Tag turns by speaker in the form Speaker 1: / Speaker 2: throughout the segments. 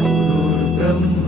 Speaker 1: गुरुर्ब्रह्म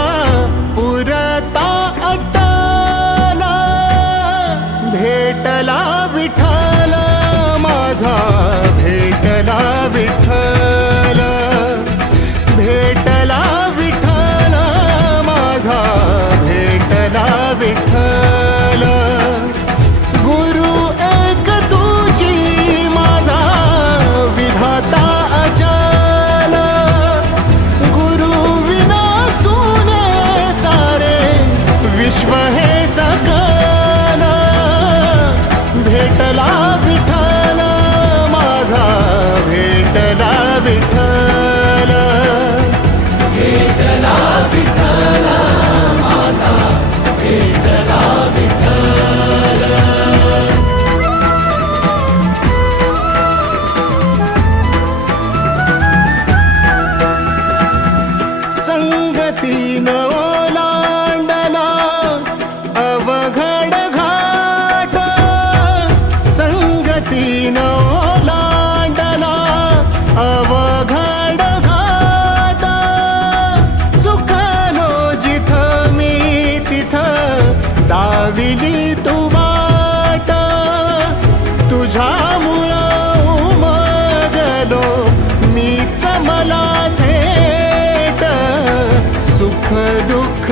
Speaker 2: दुःख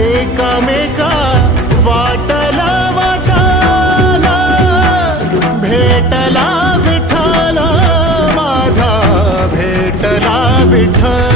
Speaker 2: एकमेका वाटला वाटला भेटला विठला माझा भेटला विठला